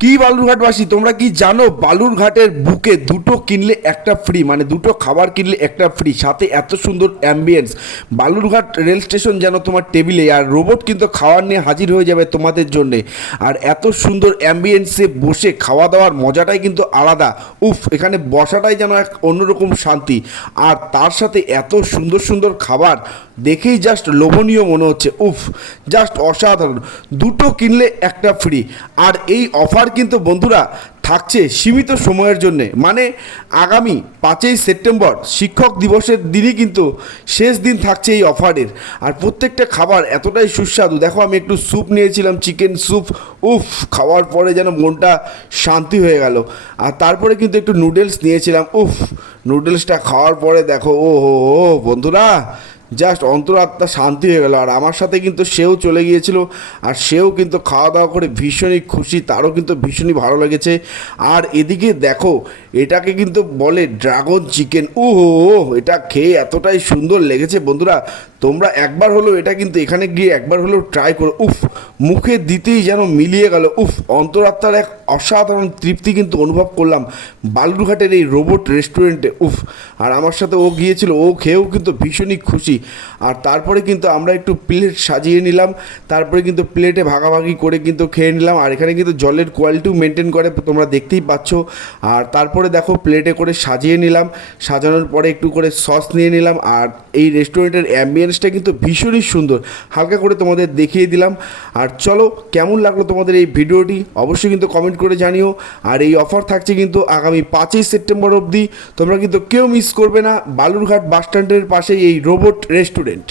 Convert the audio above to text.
কি বালুরঘাটবাসী, তোমরা কি জানো বালুরঘাটের বুকে দুটো কিনলে একটা ফ্রি, মানে দুটো খাবার কিনলে একটা ফ্রি, সাথে এত সুন্দর অ্যাম্বিয়েন্স। বালুরঘাট রেল স্টেশন যেন তোমার টেবিলে, আর রোবট কিন্তু খাবার নিয়ে হাজির হয়ে যাবে তোমাদের জন্যে। আর এত সুন্দর অ্যাম্বিয়েন্সে বসে খাওয়া দাওয়ার মজাটাই কিন্তু আলাদা। উফ, এখানে বসাটাই যেন এক অন্যরকম শান্তি। আর তার সাথে এত সুন্দর সুন্দর খাবার, দেখেই জাস্ট লোভনীয় মনে হচ্ছে। উফ, জাস্ট অসাধারণ। দুটো কিনলে একটা ফ্রি। আর এই অফার কিন্তু বন্ধুরা থাকছে সীমিত সময়ের জন্যে, মানে আগামী 5ই সেপ্টেম্বর শিক্ষক দিবসের দিনই কিন্তু শেষ দিন থাকছে এই অফারের। আর প্রত্যেকটা খাবার এতটাই সুস্বাদু। দেখো, আমি একটু স্যুপ নিয়েছিলাম, চিকেন স্যুপ। উফ, খাওয়ার পরে যেন মনটা শান্তি হয়ে গেল। আর তারপরে কিন্তু একটু নুডলস নিয়েছিলাম। উফ, নুডলসটা খাওয়ার পরে দেখো, ও হো হো বন্ধুরা, জাস্ট অন্তরাত্মা শান্তি হয়ে গেল। আর আমার সাথে কিন্তু সেও চলে গিয়েছিল, আর সেও কিন্তু খাওয়া দাওয়া করে ভীষণই খুশি, তারও কিন্তু ভীষণই ভালো লেগেছে। আর এদিকে দেখো, এটাকে কিন্তু বলে ড্রাগন চিকেন। ও হো, এটা খেয়ে এতটাই সুন্দর লেগেছে বন্ধুরা, তোমরা একবার হলেও এটা কিন্তু এখানে গিয়ে একবার হলেও ট্রাই করো। উফ, মুখে দিতেই যেন মিলিয়ে গেল। উফ, অন্তরাত্মার এক অসাধারণ তৃপ্তি কিন্তু অনুভব করলাম বালুরঘাটের এই রোবট রেস্টুরেন্টে। উফ, আর আমার সাথে ও গিয়েছিল, ও খেয়েও কিন্তু ভীষণই খুশি। আর তারপরে কিন্তু আমরা একটু প্লেট সাজিয়ে নিলাম, তারপরে কিন্তু প্লেটে ভাগাভাগি করে কিন্তু খেয়ে নিলাম। আর এখানে কিন্তু জলের কোয়ালিটিও মেনটেন করে, তোমরা দেখতেই পাচ্ছ। আর তারপরে দেখো, প্লেটে করে সাজিয়ে নিলাম, সাজানোর পরে একটু করে সস নিয়ে নিলাম। আর এই রেস্টুরেন্টের অ্যাম্বিয়েন্সটা কিন্তু ভীষণই সুন্দর, হালকা করে তোমাদের দেখিয়ে দিলাম। আর চলো, কেমন লাগলো তোমাদের এই ভিডিওটি অবশ্যই কিন্তু কমেন্ট করে জানিও। আর এই অফার থাকছে কিন্তু আগামী 5ই সেপ্টেম্বর অবধি, তোমরা কিন্তু কেউ মিস করবে না বালুরঘাট বাস স্ট্যান্ডের পাশে এই রোবট রেস্টুরেন্ট।